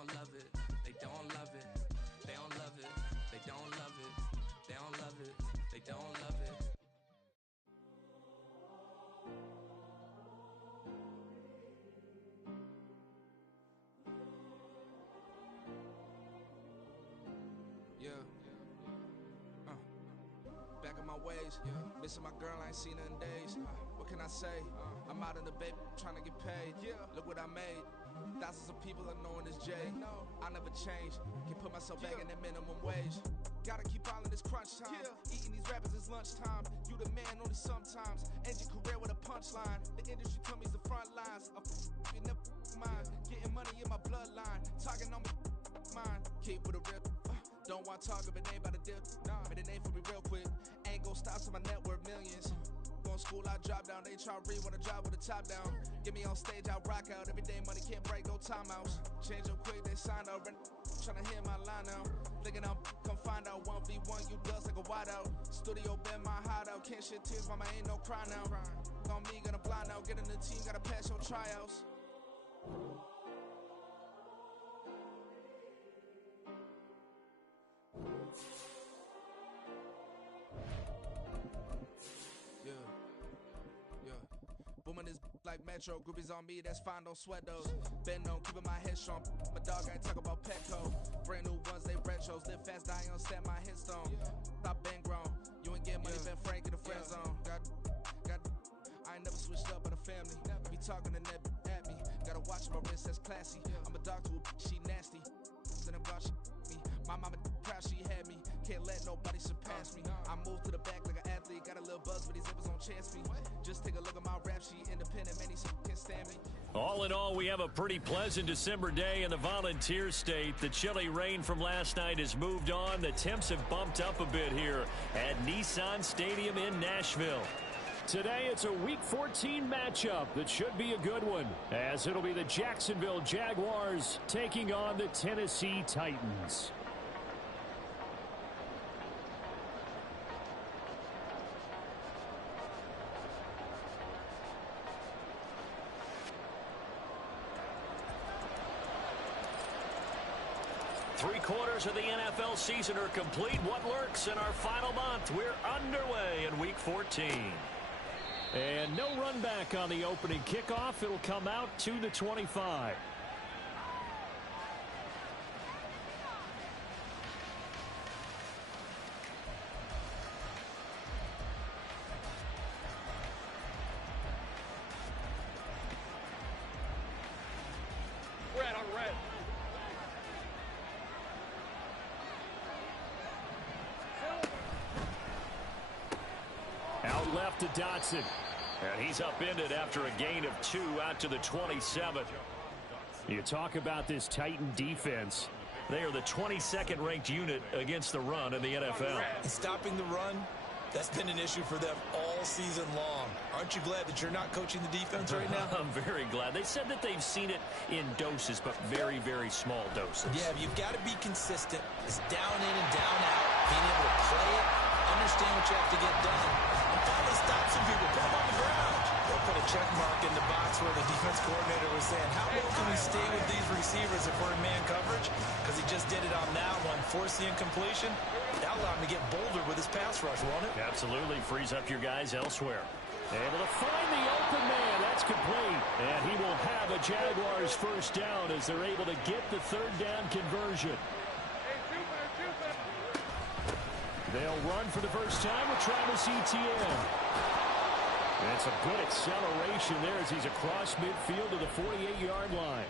don't love it, they don't love it, they don't love it, they don't love it, they don't love it, they don't love it. Yeah. Back in my ways, missing my girl, I ain't seen her in days. What can I say? I'm out in the baby, trying to get paid. Look what I made. Thousands of people are knowing this Jay. I never change. Can put myself back in that minimum wage. Gotta keep all in this crunch time. Eating these rappers is lunchtime. You the man only sometimes. End your career with a punchline. The industry tell me it's the front lines. You never mind. Getting money in my bloodline. Talking on me, mine. Keep with a rip. Don't want to talk if it ain't about a dip. Made a name for me real quick. Ain't gon' stop so my net worth millions. Going to school, I drop down. They try to read when I drop with the top down. Get me on stage, I rock out. Every day money can't break, go timeouts. Change them quick, they sign up. Tryna hear my line now. Thinking I'm come find out 1v1, you dust like a wideout. Studio been my hideout. Can't shed tears, mama, ain't no cry now. On me, gonna blind out. Get in the team, gotta pass your tryouts. Booming this like Metro, groupies on me, that's fine, don't sweat those. Been on, keeping my head strong. My dog, I ain't talk about Petco. Brand new ones, they retros. Live fast, die on set, my headstone. Stop been grown. You ain't getting money, Ben Frank in the friend zone. I ain't never switched up on the family. Be talking to that at me. Gotta watch my wrist, that's classy. I'm a dog to a she nasty. Then I'm gone, she me. My mama proud she had me. Can't let nobody surpass me. I moved to the back like an athlete. Got a little buzz, but these zippers don't chance me. Just take a look at my rap sheet. Independent, many can't stand me. All in all, we have a pretty pleasant December day in the Volunteer State. The chilly rain from last night has moved on. The temps have bumped up a bit here at Nissan Stadium in Nashville. Today, it's a Week 14 matchup that should be a good one, as it'll be the Jacksonville Jaguars taking on the Tennessee Titans. Three-quarters of the NFL season are complete. What lurks in our final month? We're underway in Week 14. And no run back on the opening kickoff. It'll come out to the 25. Red on red. Out left to Dotson. And he's upended after a gain of 2 out to the 27. You talk about this Titan defense. They are the 22nd ranked unit against the run in the NFL. And stopping the run, that's been an issue for them all season long. Aren't you glad that you're not coaching the defense right now? I'm very glad. They said that they've seen it in doses, but very, very small doses. Yeah, but you've got to be consistent. It's down in and down out. Being able to play it, understand what you have to get done, and finally stop some people, put them on the ground. They'll put a check mark in the box where the defense coordinator was saying, how low can we stay with these receivers if we're in man coverage? Because he just did it on that one, forced the incompletion. That allowed him to get bolder with his pass rush, won't it? Absolutely. Frees up your guys elsewhere. Able to find the open man. That's complete. And he will have a Jaguars first down as they're able to get the third down conversion. They'll run for the first time with Travis Etienne. And it's a good acceleration there as he's across midfield to the 48-yard line.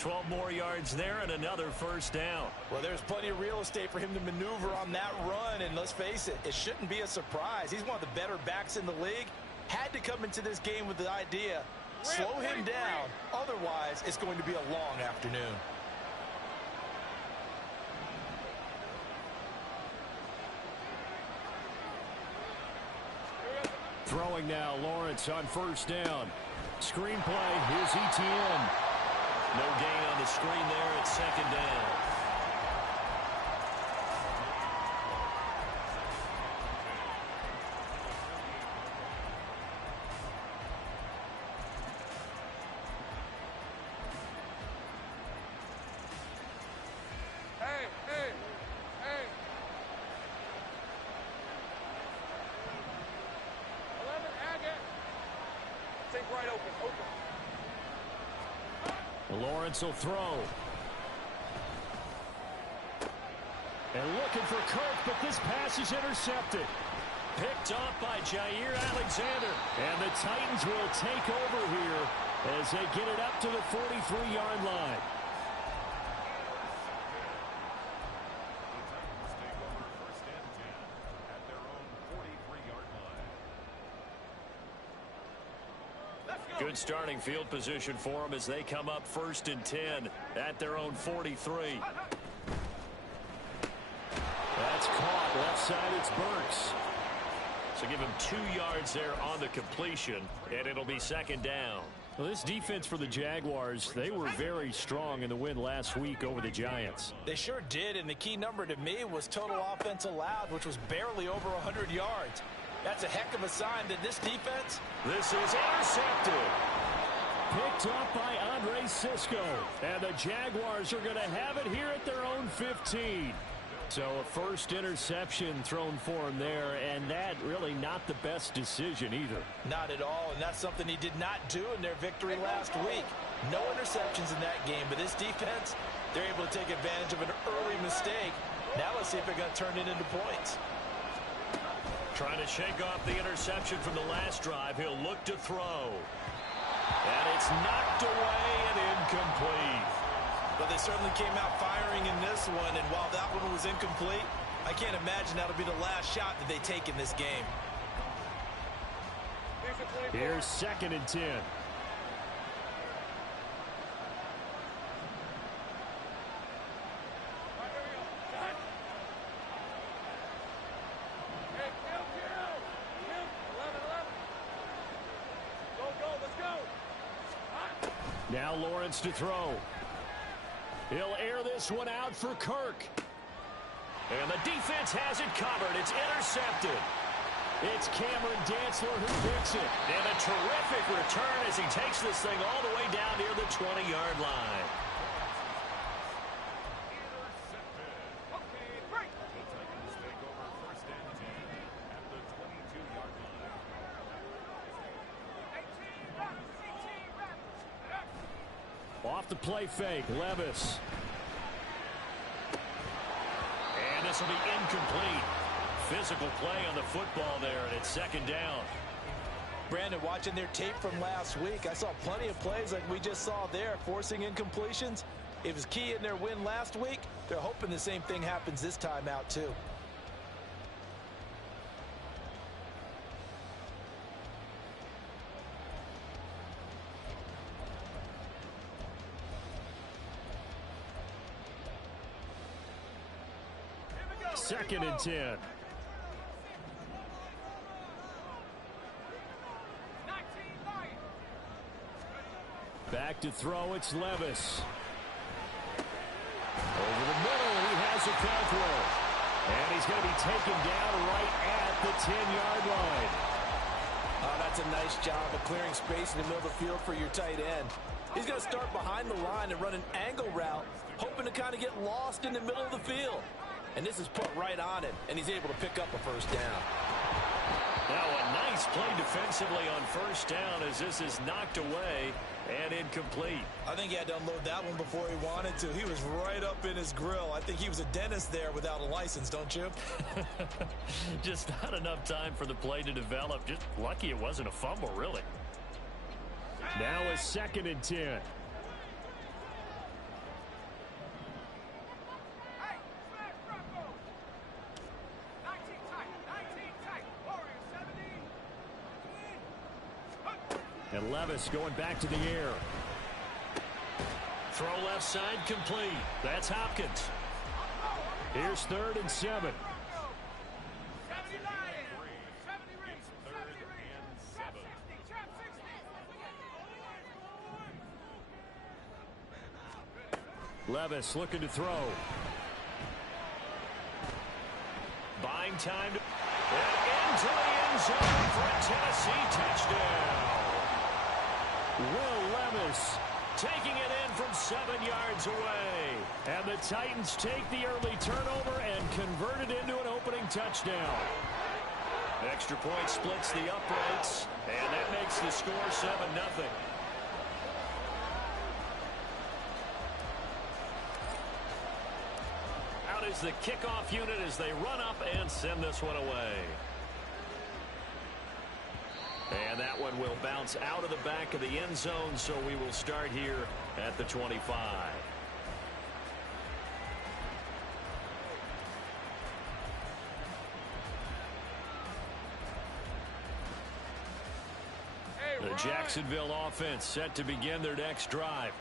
12 more yards there and another first down. Well, there's plenty of real estate for him to maneuver on that run, and let's face it, it shouldn't be a surprise. He's one of the better backs in the league. Had to come into this game with the idea, slow him down, otherwise it's going to be a long afternoon. Throwing now, Lawrence on first down. Screen play, here's Etienne. No gain on the screen there. It's second down. Hey. 11, Agate. Think right open. Lawrence will throw. And looking for Kirk, but this pass is intercepted. Picked off by Jair Alexander. And the Titans will take over here as they get it up to the 43-yard line. Good starting field position for them as they come up 1st and 10 at their own 43. That's caught. Left side, it's Burks. So give him 2 yards there on the completion, and it'll be 2nd down. Well, this defense for the Jaguars, they were very strong in the win last week over the Giants. They sure did, and the key number to me was total offense allowed, which was barely over 100 yards. That's a heck of a sign that this defense... This is intercepted. Picked up by Andre Cisco. And the Jaguars are going to have it here at their own 15. So a first interception thrown for him there, and that really not the best decision either. Not at all, and that's something he did not do in their victory last week. No interceptions in that game, but this defense, they're able to take advantage of an early mistake. Now let's see if they're going to turn it into points. Trying to shake off the interception from the last drive. He'll look to throw. And it's knocked away and incomplete. But they certainly came out firing in this one, and while that one was incomplete, I can't imagine that'll be the last shot that they take in this game. Here's 2nd and 10. Now Lawrence to throw. He'll air this one out for Kirk. And the defense has it covered. It's intercepted. It's Cameron Dantzler who picks it. And a terrific return as he takes this thing all the way down near the 20-yard line. Off the play fake, Levis. And this will be incomplete. Physical play on the football there, and it's 2nd down. Brandon, watching their tape from last week, I saw plenty of plays like we just saw there, forcing incompletions. It was key in their win last week. They're hoping the same thing happens this time out, too. Second and 10. Back to throw, it's Levis. Over the middle, he has a Caldwell. And he's going to be taken down right at the 10-yard line. Oh, that's a nice job of clearing space in the middle of the field for your tight end. He's going to start behind the line and run an angle route, hoping to kind of get lost in the middle of the field. And this is put right on him, and he's able to pick up a 1st down. Now a nice play defensively on 1st down as this is knocked away and incomplete. I think he had to unload that one before he wanted to. He was right up in his grill. I think he was a dentist there without a license, don't you? Just not enough time for the play to develop. Just lucky it wasn't a fumble, really. Now a 2nd and 10. And Levis going back to the air. Throw left side complete. That's Hopkins. Here's 3rd and 7. Levis looking to throw. Buying time to... And into the end zone for a Tennessee touchdown. Will Levis taking it in from 7 yards yards away. And the Titans take the early turnover and convert it into an opening touchdown. Extra point splits the uprights, and that makes the score 7-0. Out is the kickoff unit as they run up and send this one away. And that one will bounce out of the back of the end zone, so we will start here at the 25. The Jacksonville offense set to begin their next drive.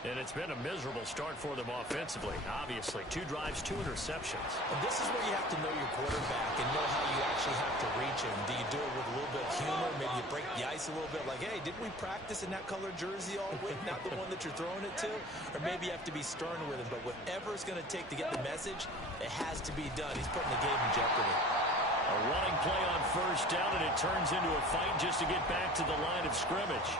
And it's been a miserable start for them offensively. Obviously, 2 drives, 2 interceptions. And this is where you have to know your quarterback and know how you actually have to reach him. Do you do it with a little bit of humor? Maybe you break the ice a little bit like, hey, didn't we practice in that colored jersey all week? Not the one that you're throwing it to? Or maybe you have to be stern with him. But whatever it's going to take to get the message, it has to be done. He's putting the game in jeopardy. A running play on first down, and it turns into a fight just to get back to the line of scrimmage.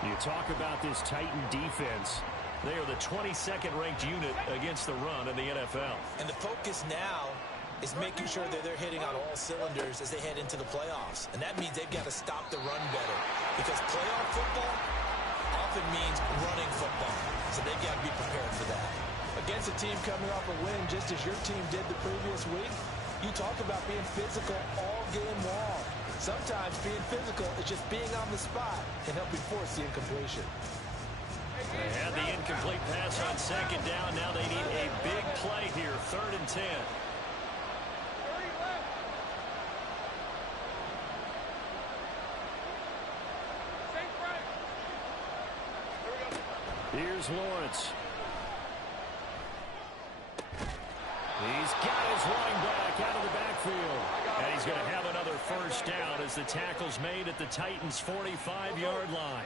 You talk about this Titan defense. They are the 22nd ranked unit against the run in the NFL. And the focus now is making sure that they're hitting on all cylinders as they head into the playoffs. And that means they've got to stop the run better. Because playoff football often means running football. So they've got to be prepared for that. Against a team coming off a win just as your team did the previous week, you talk about being physical all game long. Sometimes being physical is just being on the spot and helping force the incompletion. They had the incomplete pass on second down. Now they need a big play here, 3rd and 10. Here's Lawrence. He's got his running back out of the backfield. And he's going to have another first down as the tackle's made at the Titans' 45-yard line.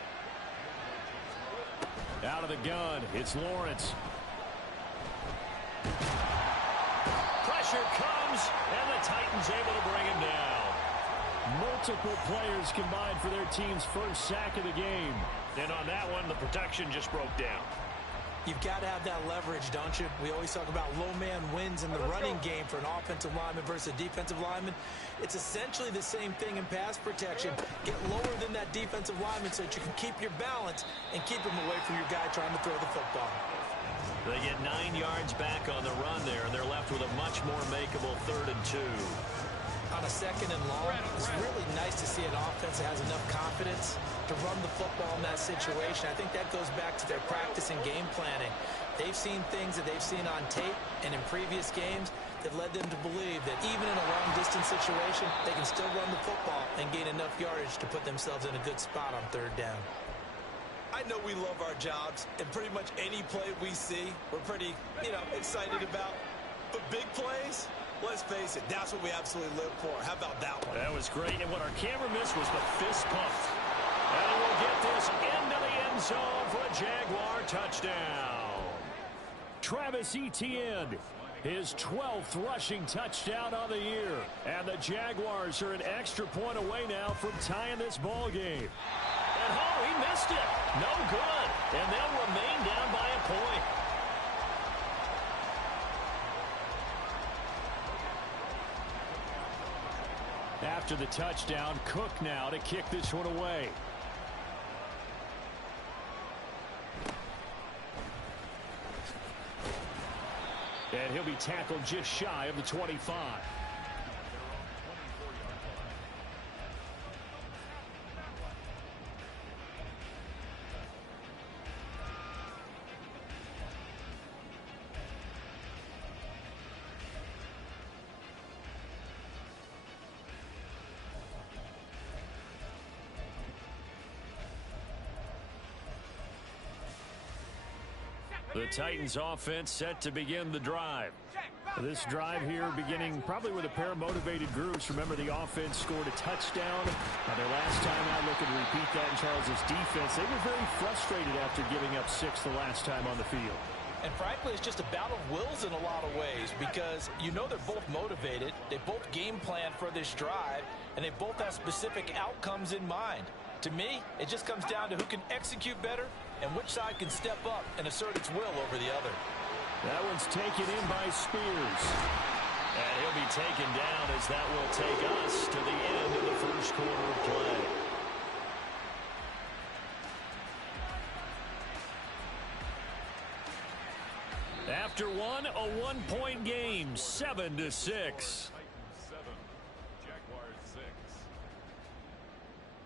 Out of the gun, it's Lawrence. Pressure comes, and the Titans able to bring him down. Multiple players combined for their team's first sack of the game. And on that one, the protection just broke down. You've got to have that leverage, don't you? We always talk about low man wins in the running game for an offensive lineman versus a defensive lineman. It's essentially the same thing in pass protection. Get lower than that defensive lineman so that you can keep your balance and keep him away from your guy trying to throw the football. They get 9 yards back on the run there, and they're left with a much more makeable 3rd and 2. On a 2nd and long, it's really nice to see an offense that has enough confidence to run the football in that situation. I think that goes back to their practice and game planning. They've seen things that they've seen on tape and in previous games that led them to believe that even in a long-distance situation, they can still run the football and gain enough yardage to put themselves in a good spot on 3rd down. I know we love our jobs, and pretty much any play we see, we're pretty, excited about. But big plays, let's face it, that's what we absolutely live for. How about that one? That was great, and what our camera missed was the fist pump. And we'll get this into the end zone for a Jaguar touchdown. Travis Etienne, his 12th rushing touchdown of the year. And the Jaguars are an extra point away now from tying this ball game. And he missed it. No good. And they'll remain down by a point. After the touchdown, Cook now to kick this one away. And he'll be tackled just shy of the 25. The Titans offense set to begin the drive. This drive here beginning probably with a pair of motivated groups. Remember, the offense scored a touchdown. Their last time out, looking to repeat that in Charles' defense. They were very frustrated after giving up 6 the last time on the field. And frankly, it's just a battle of wills in a lot of ways because they're both motivated. They both game plan for this drive, and they both have specific outcomes in mind. To me, it just comes down to who can execute better and which side can step up and assert its will over the other. That one's taken in by Spears. And he'll be taken down as that will take us to the end of the first quarter of play. After one, a one-point game, 7-6.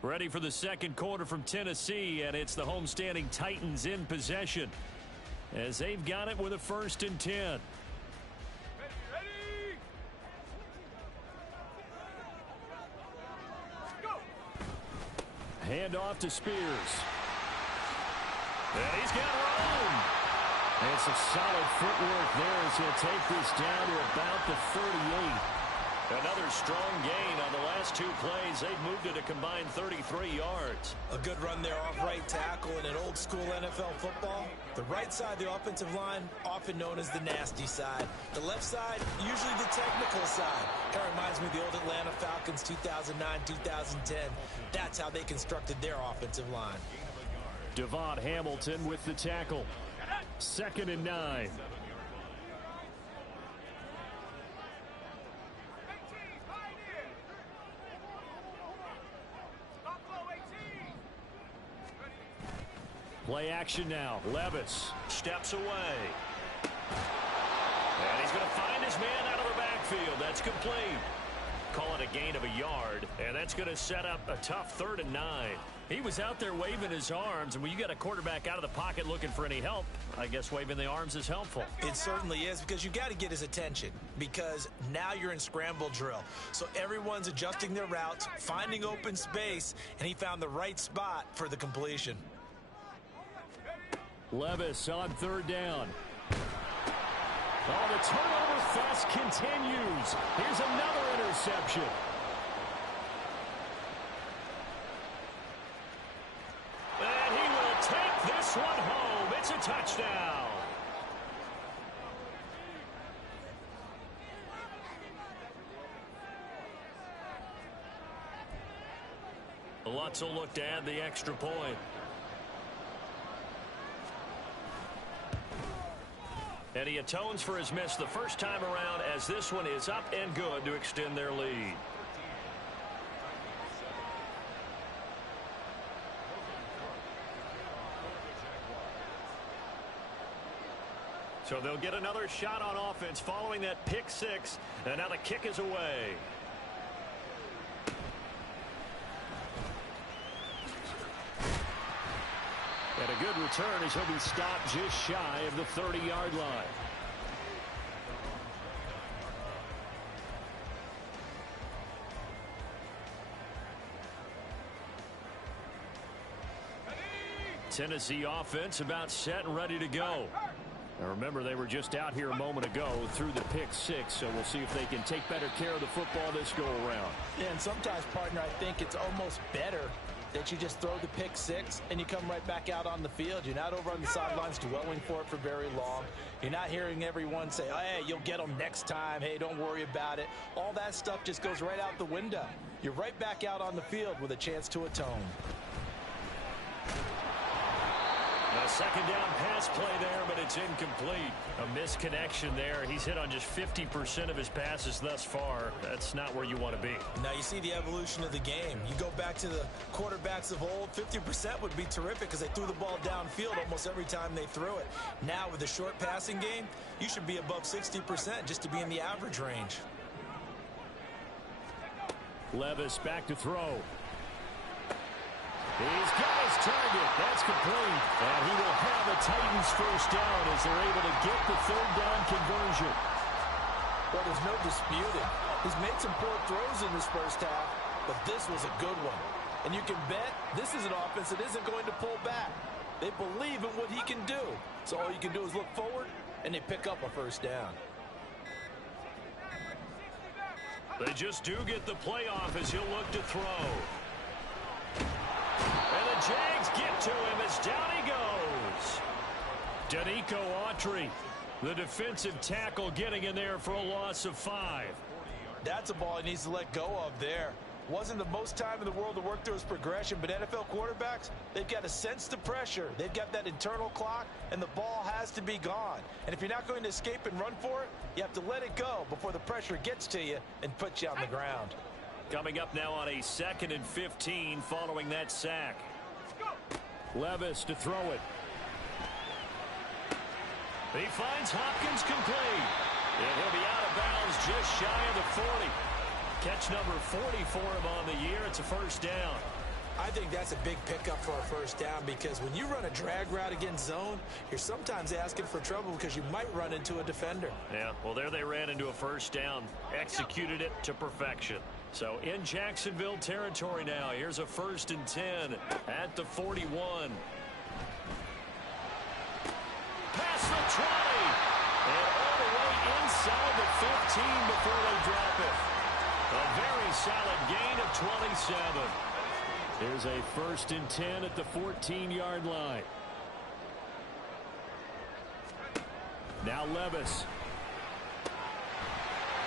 Ready for the second quarter from Tennessee, and it's the homestanding Titans in possession as they've got it with a 1st and 10. Hand off to Spears. And he's got room. And some solid footwork there as he'll take this down to about the 38. Another strong gain on the last 2 plays. They've moved it a combined 33 yards. A good run there off right tackle in an old school NFL football. The right side of the offensive line, often known as the nasty side. The left side, usually the technical side. Kind of reminds me of the old Atlanta Falcons 2009, 2010. That's how they constructed their offensive line. Devon Hamilton with the tackle. 2nd and 9. Play action now. Levis steps away. And he's going to find his man out of the backfield. That's complete. Call it a gain of a yard. And that's going to set up a tough 3rd and 9. He was out there waving his arms, and when you got a quarterback out of the pocket looking for any help, I guess waving the arms is helpful. It certainly is, because you got to get his attention, because now you're in scramble drill. So everyone's adjusting their routes, finding open space, and he found the right spot for the completion. Levis on 3rd down. Oh, the turnover fest continues. Here's another interception. And he will take this one home. It's a touchdown. Lutz will look to add the extra point. And he atones for his miss the first time around, as this one is up and good to extend their lead. So they'll get another shot on offense following that pick 6, and now the kick is away. And a good return as he'll be stopped just shy of the 30-yard line. Tennessee offense about set and ready to go. Now remember, they were just out here a moment ago through the pick 6, so we'll see if they can take better care of the football this go-around. Yeah, and sometimes, partner, I think it's almost better that you just throw the pick 6 and you come right back out on the field. You're not over on the sidelines dwelling for it for very long. You're not hearing everyone say, oh, hey, you'll get them next time. Hey, don't worry about it. All that stuff just goes right out the window. You're right back out on the field with a chance to atone. A second down pass play there, but it's incomplete. A misconnection there. He's hit on just 50% of his passes thus far. That's not where you want to be. Now you see the evolution of the game. You go back to the quarterbacks of old, 50% would be terrific because they threw the ball downfield almost every time they threw it. Now with the short passing game, you should be above 60% just to be in the average range. Levis back to throw. He's got his target. That's complete. And he will have a Titans first down as they're able to get the 3rd down conversion. Well, there's no disputing. He's made some poor throws in this first half, but this was a good one. And you can bet this is an offense that isn't going to pull back. They believe in what he can do. So all you can do is look forward, and they pick up a first down. They just do get the playoff as he'll look to throw. And the Jags get to him as down he goes. Danico Autry, the defensive tackle, getting in there for a loss of 5. That's a ball he needs to let go of there. Wasn't the most time in the world to work through his progression, but NFL quarterbacks, they've got to sense the pressure. They've got that internal clock, and the ball has to be gone. And if you're not going to escape and run for it, you have to let it go before the pressure gets to you and puts you on the ground. Coming up now on a 2nd and 15 following that sack. Levis to throw it. He finds Hopkins complete. And he'll be out of bounds just shy of the 40. Catch number 40 for him on the year. It's a first down. I think that's a big pickup for a first down because when you run a drag route against zone, you're sometimes asking for trouble because you might run into a defender. Yeah, well, there they ran into a first down. Executed it to perfection. So in Jacksonville territory now. Here's a 1st and 10 at the 41. Past the 20. And all the way inside the 15 before they drop it. A very solid gain of 27. Here's a 1st and 10 at the 14-yard line. Now Levis.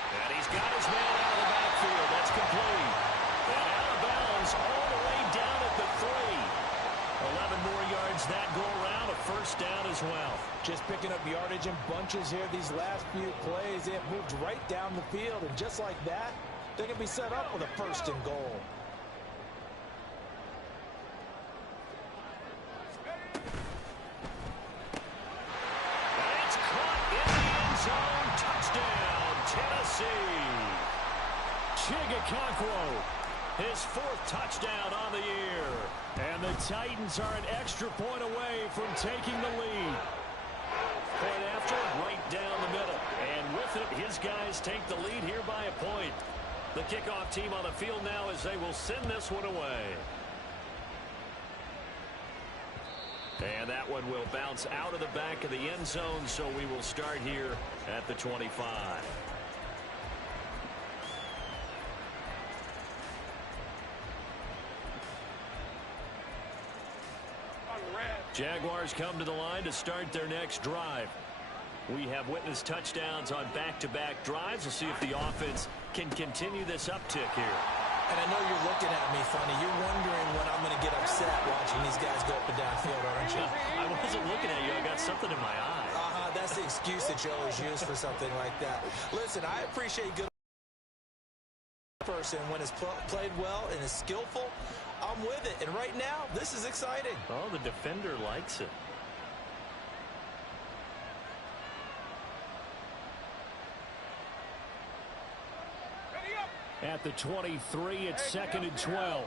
And he's got his man out of the backfield. That's complete. And out of bounds all the way down at the 3. 11 more yards that go around. A first down as well. Just picking up yardage in bunches here. These last few plays, they have moved right down the field. And just like that, they're going to be set up with a 1st and goal. It's caught in the end zone. Touchdown, Tennessee. Chigakakwo, his 4th touchdown on the year. And the Titans are an extra point away from taking the lead. Point after, right down the middle. And with it, his guys take the lead here by a point. The kickoff team on the field now as they will send this one away. And that one will bounce out of the back of the end zone, so we will start here at the 25. Jaguars come to the line to start their next drive. We have witnessed touchdowns on back-to-back drives. We'll see if the offense can continue this uptick here. And I know you're looking at me funny. You're wondering when I'm going to get upset watching these guys go up and down field, aren't you? I wasn't looking at you. I got something in my eye. That's the excuse that you always use for something like that. Listen, I appreciate good person when it's played well and is skillful. I'm with it. And right now, this is exciting. Oh, the defender likes it. At the 23, it's 2nd and 12.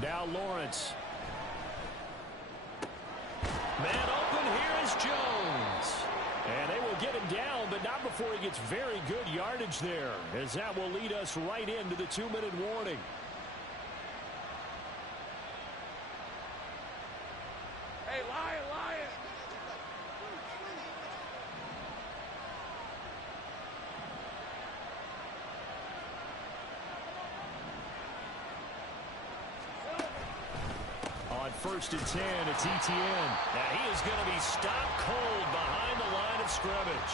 Now Lawrence. Man open, here is Jones. And they will get him down, but not before he gets very good yardage there, as that will lead us right into the 2-minute warning. Hey, Lion, Lion. On 1st and 10, it's Etienne. Now he is going to be stopped cold behind the line of scrimmage.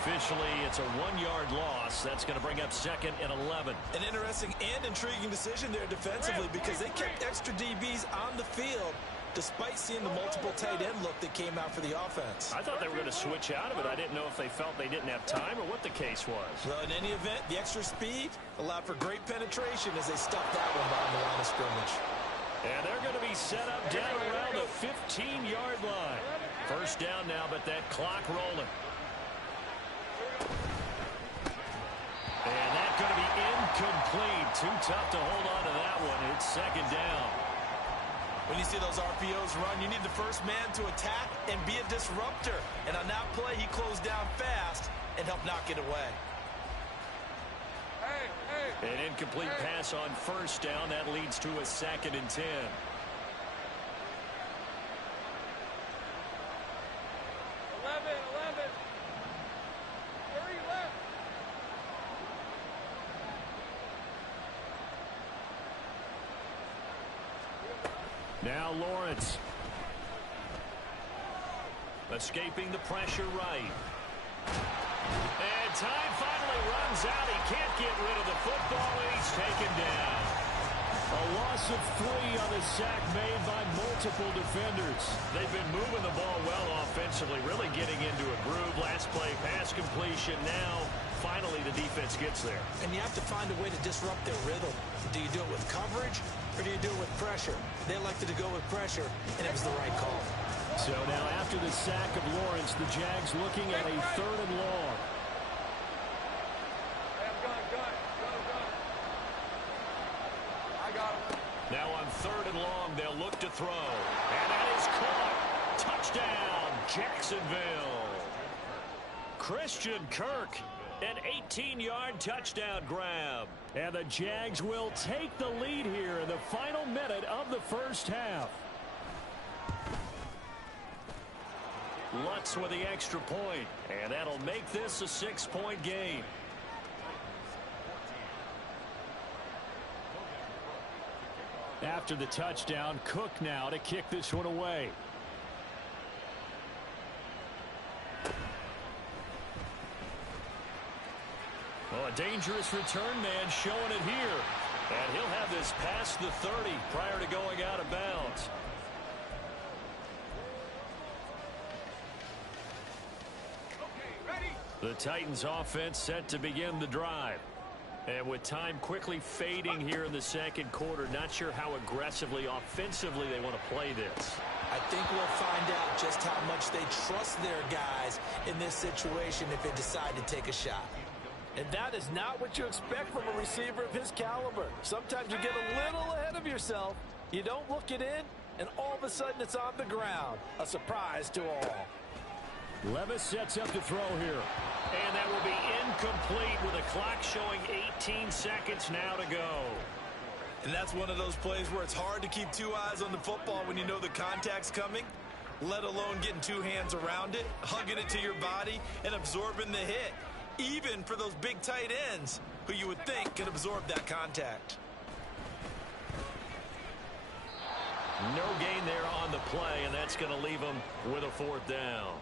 Officially, it's a 1-yard loss. That's going to bring up 2nd and 11. An interesting and intriguing decision there defensively because they kept extra DBs on the field despite seeing the multiple tight end look that came out for the offense. I thought they were going to switch out of it. I didn't know if they felt they didn't have time or what the case was. Well, in any event, the extra speed allowed for great penetration as they stuffed that one behind the line of scrimmage. And they're going to be set up down around the 15-yard line. First down now, but that clock rolling. And that's going to be incomplete. Too tough to hold on to that one. It's 2nd down. When you see those RPOs run, you need the first man to attack and be a disruptor. And on that play, he closed down fast and helped knock it away. An incomplete pass on first down. That leads to a 2nd and 10. Now Lawrence. Escaping the pressure right. And time finally runs out. He can't get rid of the football, and he's taken down. A loss of 3 on the sack made by multiple defenders. They've been moving the ball well offensively, really getting into a groove. Last play, pass completion. Now, finally, the defense gets there. And you have to find a way to disrupt their rhythm. Do you do it with coverage, or do you do it with pressure? They elected to go with pressure, and it was the right call. So now after the sack of Lawrence, the Jags looking at a 3rd and long. Now on 3rd and long, they'll look to throw. And that is caught. Touchdown, Jacksonville. Christian Kirk, an 18-yard touchdown grab. And the Jags will take the lead here in the final minute of the first half. Lutz with the extra point, and that'll make this a 6-point game. After the touchdown, Cook now to kick this one away. Oh, a dangerous return man showing it here. And he'll have this past the 30 prior to going out of bounds. The Titans offense set to begin the drive. And with time quickly fading here in the second quarter, not sure how aggressively, offensively they want to play this. I think we'll find out just how much they trust their guys in this situation if they decide to take a shot. And that is not what you expect from a receiver of his caliber. Sometimes you get a little ahead of yourself. You don't look it in, and all of a sudden it's on the ground. A surprise to all. Levis sets up to throw here. And that will be incomplete with the clock showing 18 seconds now to go. And that's one of those plays where it's hard to keep 2 eyes on the football when you know the contact's coming, let alone getting 2 hands around it, hugging it to your body, and absorbing the hit, even for those big tight ends who you would think could absorb that contact. No gain there on the play, and that's going to leave them with a 4th down.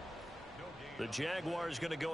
The Jaguars going to go